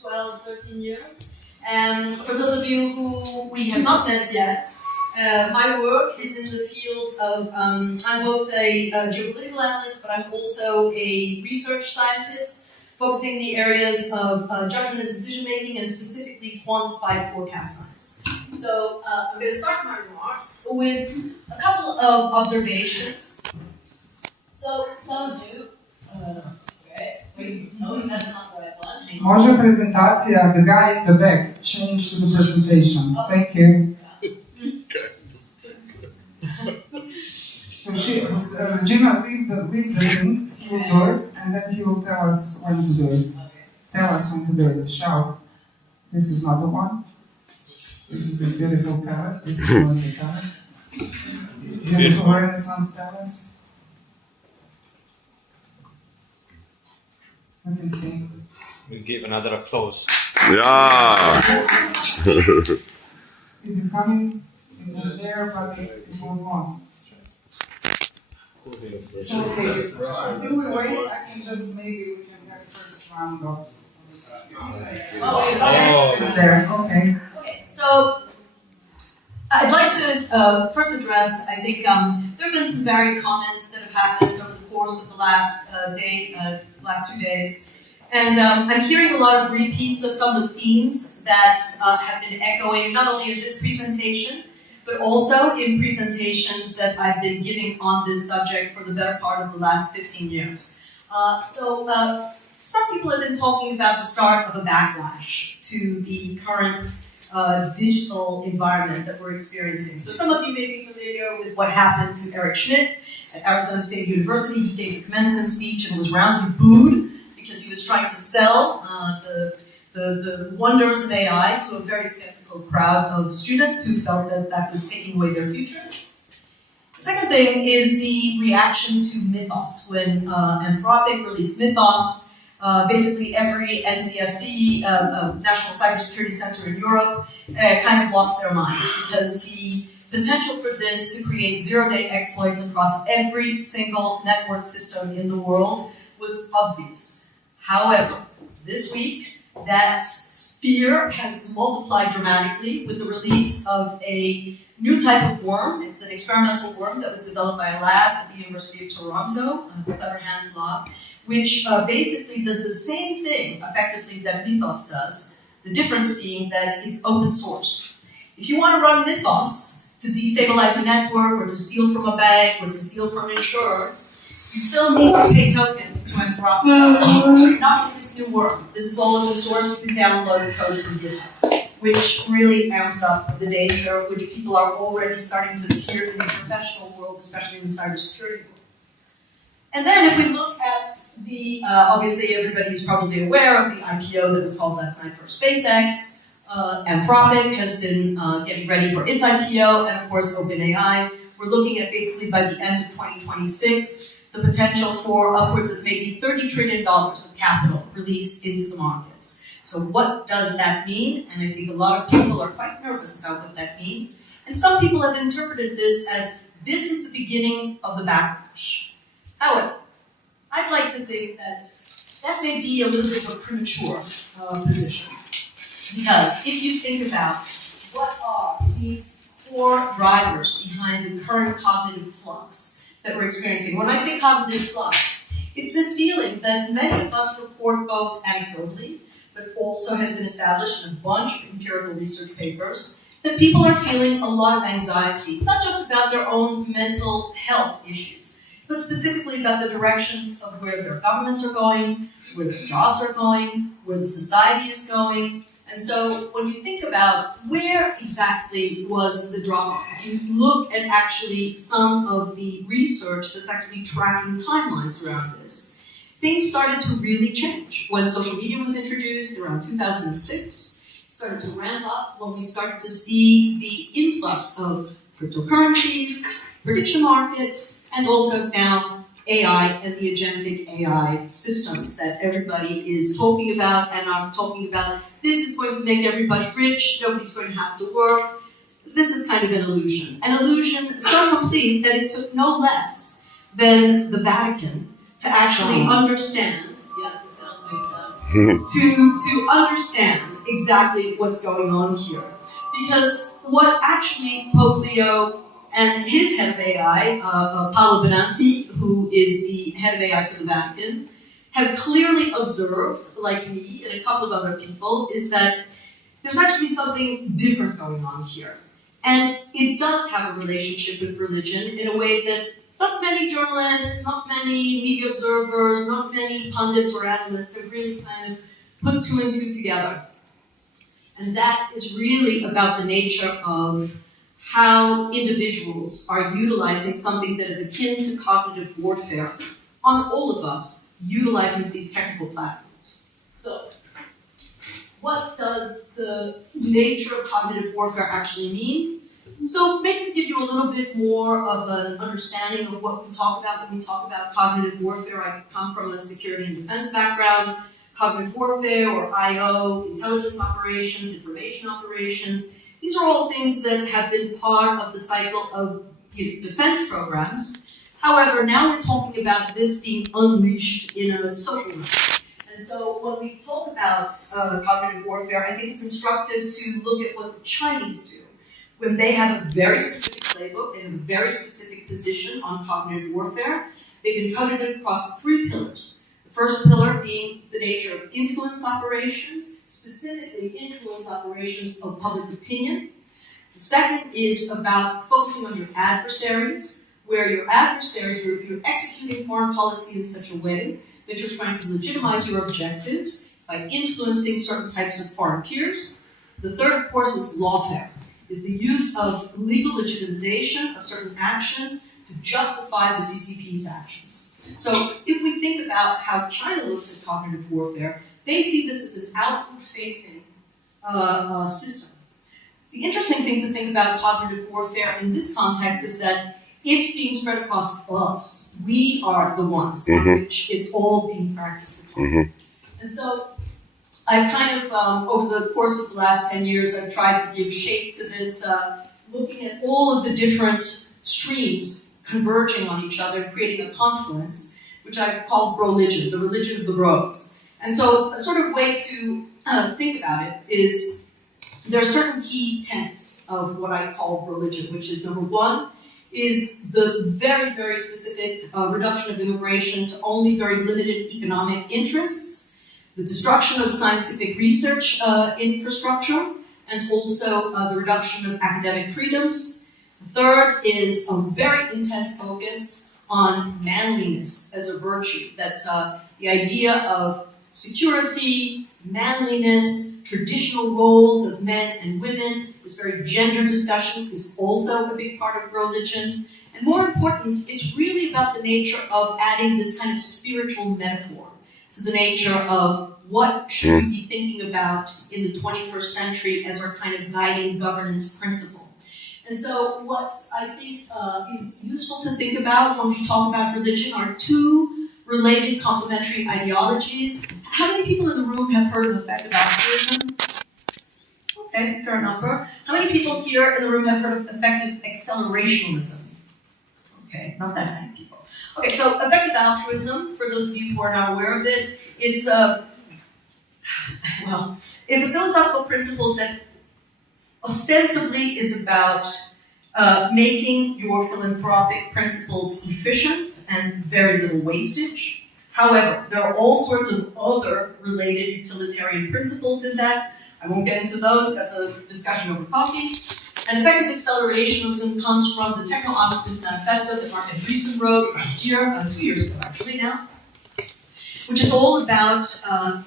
12, 13 years. And for those of you who we have not met yet, my work is in the field of, I'm both a geopolitical analyst, but I'm also a research scientist, focusing in the areas of judgment and decision-making, and specifically quantified forecast science. So I'm going to start my remarks with a couple of observations. So some of you, okay, wait, no, that's not the right one. Może prezentacja, the guy in the back, change to the presentation. Oh. Thank you. So Regina, leave the link, he will do it, and then he will tell us when to do it. Tell us when to do it. Shout. This is not the one. This is this beautiful palace. This is one of the palace. Beautiful Renaissance palace. Let me see. We'll give another applause. Yeah. Is it coming? It was there, but it was lost. So, okay, until we wait, I can just, maybe we can have first round of. Oh, it's there, okay. Okay, so I'd like to first address, I think there have been some varied comments that have happened over the course of the last last 2 days. And I'm hearing a lot of repeats of some of the themes that have been echoing not only in this presentation, but also in presentations that I've been giving on this subject for the better part of the last 15 years. Some people have been talking about the start of a backlash to the current digital environment that we're experiencing. So some of you may be familiar with what happened to Eric Schmidt at Arizona State University. He gave a commencement speech and was roundly booed because he was trying to sell the wonders of AI to a very skeptical crowd of students who felt that that was taking away their futures. The second thing is the reaction to Mythos. When Anthropic released Mythos, basically every NCSC, National Cybersecurity Center in Europe, kind of lost their minds because the potential for this to create zero-day exploits across every single network system in the world was obvious. However, this week, that sphere has multiplied dramatically with the release of a new type of worm. It's an experimental worm that was developed by a lab at the University of Toronto, the Clever Hands Lab, which basically does the same thing, effectively, that Mythos does, the difference being that it's open source. If you want to run Mythos to destabilize a network, or to steal from a bank, or to steal from an insurer, you still need to pay tokens to Anthropic. Not with this new worm. This is all open source. You can download the code from GitHub, which really amps up the danger, which people are already starting to fear in the professional world, especially in the cybersecurity world. And then if we look at the, obviously everybody's probably aware of the IPO that was called last night for SpaceX. Anthropic has been getting ready for its IPO, and of course OpenAI. We're looking at basically by the end of 2026, the potential for upwards of maybe $30 trillion of capital released into the markets. So what does that mean? And I think a lot of people are quite nervous about what that means. And some people have interpreted this as this is the beginning of the backlash. However, I'd like to think that that may be a little bit of a premature position. Because if you think about what are these core drivers behind the current cognitive flux that we're experiencing. When I say cognitive flux, it's this feeling that many of us report both anecdotally, but also has been established in a bunch of empirical research papers, that people are feeling a lot of anxiety, not just about their own mental health issues, but specifically about the directions of where their governments are going, where their jobs are going, where the society is going. And so when you think about where exactly was the drop-off, if you look at actually some of the research that's actually tracking timelines around this, things started to really change. When social media was introduced around 2006, it started to ramp up when we started to see the influx of cryptocurrencies, prediction markets, and also now AI and the agentic AI systems that everybody is talking about, and I'm talking about this is going to make everybody rich, nobody's going to have to work. This is kind of an illusion so complete that it took no less than the Vatican to actually understand. Yeah, it sounds like to understand exactly what's going on here. Because what actually Pope Leo and his head of AI, Paolo Benanti, who is the head of AI for the Vatican, have clearly observed, like me and a couple of other people, is that there's actually something different going on here. And it does have a relationship with religion in a way that not many journalists, not many media observers, not many pundits or analysts have really kind of put two and two together. And that is really about the nature of how individuals are utilizing something that is akin to cognitive warfare on all of us, utilizing these technical platforms. So, what does the nature of cognitive warfare actually mean? So maybe to give you a little bit more of an understanding of what we talk about when we talk about cognitive warfare, I come from a security and defense background. Cognitive warfare, or IO, intelligence operations, information operations, these are all things that have been part of the cycle of defense programs. However, now we're talking about this being unleashed in a social realm. And so when we talk about cognitive warfare, I think it's instructive to look at what the Chinese do. When they have a very specific playbook, they have a very specific position on cognitive warfare, they've encoded it across three pillars. The first pillar being the nature of influence operations, specifically influence operations of public opinion. The second is about focusing on your adversaries, where your adversaries, you're executing foreign policy in such a way that you're trying to legitimize your objectives by influencing certain types of foreign peers. The third, of course, is lawfare, is the use of legal legitimization of certain actions to justify the CCP's actions. So if we think about how China looks at cognitive warfare, they see this as an outward-facing system. The interesting thing to think about cognitive warfare in this context is that it's being spread across us. We are the ones on which it's all being practiced upon. And so I've kind of, over the course of the last 10 years, I've tried to give shape to this, looking at all of the different streams converging on each other, creating a confluence, which I've called Broligion, the religion of the bros. And so a sort of way to think about it is there are certain key tenets of what I call Broligion, which is number one, is the very, very specific reduction of immigration to only very limited economic interests, the destruction of scientific research infrastructure, and also the reduction of academic freedoms. The third is a very intense focus on manliness as a virtue, that the idea of security, manliness, traditional roles of men and women, this very gender discussion is also a big part of religion. And more important, it's really about the nature of adding this kind of spiritual metaphor to the nature of what should we be thinking about in the 21st century as our kind of guiding governance principle. And so what I think is useful to think about when we talk about religion are two related complementary ideologies. How many people in the room have heard of effective altruism? Okay, fair number. How many people here in the room have heard of effective accelerationism? Okay, not that many people. Okay, so effective altruism, for those of you who are not aware of it, it's a philosophical principle that ostensibly is about making your philanthropic principles efficient and very little wastage. However, there are all sorts of other related utilitarian principles in that. I won't get into those, that's a discussion over coffee. And effective accelerationism comes from the Techno-Optimist Manifesto that Mark Andreessen wrote last year, 2 years ago actually now, which is all about,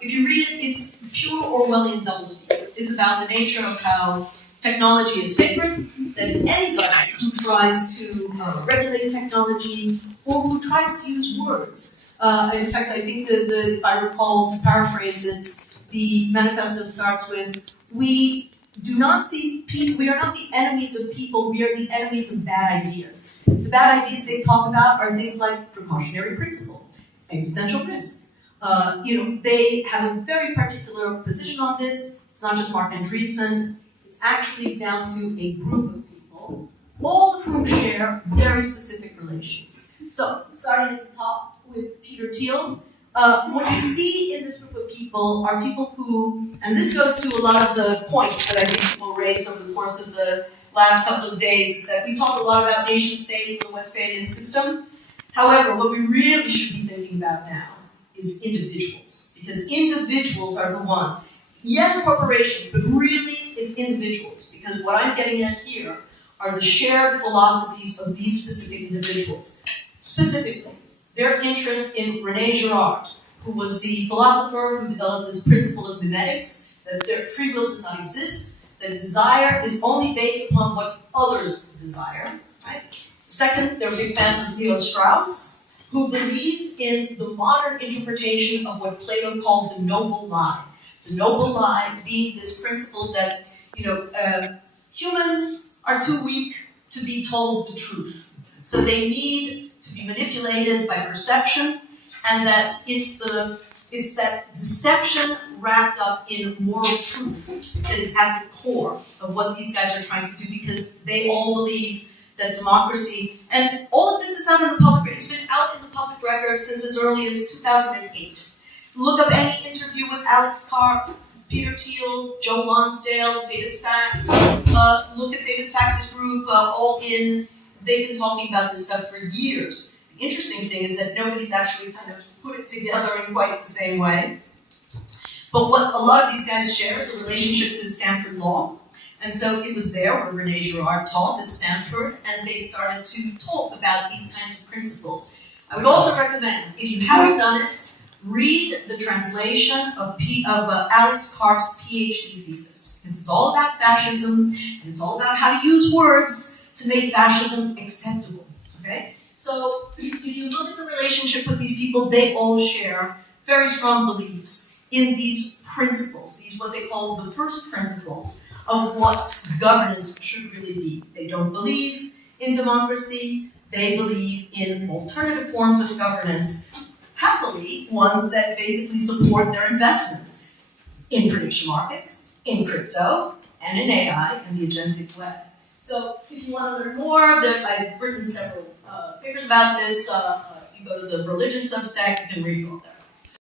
if you read it, it's pure Orwellian doublespeak. It's about the nature of how technology is sacred, that anybody who tries to regulate technology or who tries to use words. In fact, I think that if I recall, to paraphrase it, the manifesto starts with, we do not see people, we are not the enemies of people, we are the enemies of bad ideas. The bad ideas they talk about are things like precautionary principle, existential risk. They have a very particular position on this. It's not just Mark Andreessen. It's actually down to a group of people, all of whom share very specific relations. So, starting at the top with Peter Thiel, what you see in this group of people are people who, and this goes to a lot of the points that I think people raised over the course of the last couple of days, is that we talk a lot about nation states and the Westphalian system. However, what we really should be thinking about now is individuals, because individuals are the ones. Yes, corporations, but really it's individuals, because what I'm getting at here are the shared philosophies of these specific individuals. Specifically, their interest in René Girard, who was the philosopher who developed this principle of mimetics, that their free will does not exist, that desire is only based upon what others desire, right? Second, they're big fans of Leo Strauss, who believed in the modern interpretation of what Plato called the noble lie. The noble lie being this principle that, humans are too weak to be told the truth. So they need to be manipulated by perception, and that it's that deception wrapped up in moral truth that is at the core of what these guys are trying to do, because they all believe that democracy, and all of this is out in the public, it's been out in the public record since as early as 2008. Look up any interview with Alex Carr, Peter Thiel, Joe Lonsdale, David Sachs. Look at David Sachs' group, All In. They've been talking about this stuff for years. The interesting thing is that nobody's actually kind of put it together in quite the same way. But what a lot of these guys share is a relationship to Stanford Law. And so it was there where René Girard taught at Stanford, and they started to talk about these kinds of principles. I would also recommend, if you haven't done it, read the translation of Alex Carr's PhD thesis. Because it's all about fascism, and it's all about how to use words to make fascism acceptable. Okay? So if you look at the relationship with these people, they all share very strong beliefs in these principles, these what they call the first principles of what governance should really be. They don't believe in democracy, they believe in alternative forms of governance, happily ones that basically support their investments in prediction markets, in crypto, and in AI and the agentic web. So if you want to learn more, I've written several papers about this. You go to the Broligion Substack, you can read all there.